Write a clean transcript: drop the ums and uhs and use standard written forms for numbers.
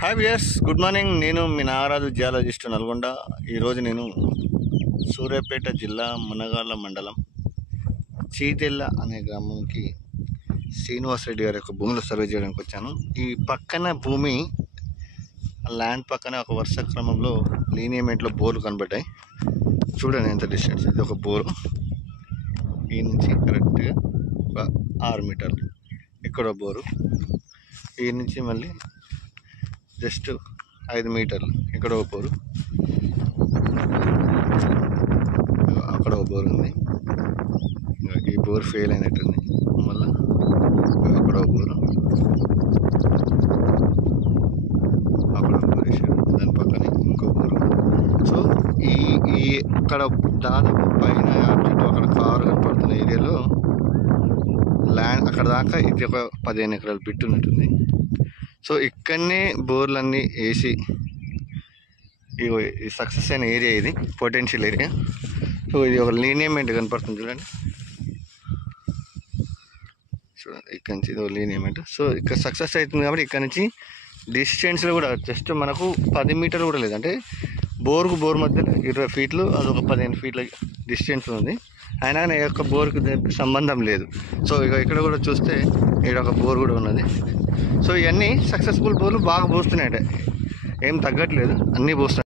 Hi viewers, good morning. నేను మీ Nagaraju geologist Nalgonda. ఈరోజు నేను సూర్యాపేట జిల్లా మునగాళ్ళ మండలం చీతెల్ల అనే గ్రామంకి శ్రీనివాస్ రెడ్డి గారి యొక్క భూమిలో సర్వే చేయడానికి వచ్చాను. ఈ పక్కన భూమి ల్యాండ్ పక్కనే ఒక వరుస క్రమంలో లీనియమెంట్లో బోర్లు కనబడ్డాయి. చూడండి ఎంత డిస్టెన్స్. ఇది ఒక బోరు, ఈ నుంచి కరెక్ట్గా ఒక 6 మీటర్లు. ఇక్కడ బోరు, ఈ నుంచి మళ్ళీ జస్ట్ 5 మీటర్లు. ఇక్కడ ఒక బోరు, అక్కడ ఒక బోరు ఉంది. ఈ బోర్ ఫెయిల్ అయినట్టుంది. మళ్ళీ అక్కడ ఒక బోరు, అక్కడ ఒక బోర్ వేసాడు. దాని పక్కనే ఇంకో బోరు. సో ఈ ఇక్కడ దాదాపు పైన అక్కడ కారు కనపడుతున్న ఏరియాలో ల్యాండ్ అక్కడ దాకా ఇది ఒక 15 ఎకరాల బిట్ ఉన్నట్టుంది. సో ఇక్కడనే బోర్లన్నీ వేసి ఈ సక్సెస్ అయిన ఏరియా, ఇది పొటెన్షియల్ ఏరియా. సో ఇది ఒక లీనియమెంట్ కనపడుతుంది చూడండి. ఇక్కడ నుంచి ఇది ఒక లీనియమెంట్. సో ఇక్కడ సక్సెస్ అవుతుంది కాబట్టి ఇక్కడ నుంచి డిస్టెన్స్లో కూడా జస్ట్ మనకు 10 మీటర్లు కూడా లేదు. అంటే బోర్కు బోర్ మధ్యలో 20 ఫీట్లు, అదొక 15 ఫీట్ల డిస్టెన్స్ ఉంది. అయినా ఈ యొక్క బోర్కు సంబంధం లేదు. సో ఇక ఇక్కడ కూడా చూస్తే ఇక్కడ ఒక బోర్ కూడా ఉన్నది. సో ఇవన్నీ సక్సెస్ఫుల్ బోర్లు బాగా పోస్తున్నాయి, ఏం తగ్గట్లేదు, అన్నీ పోస్తున్నాయి.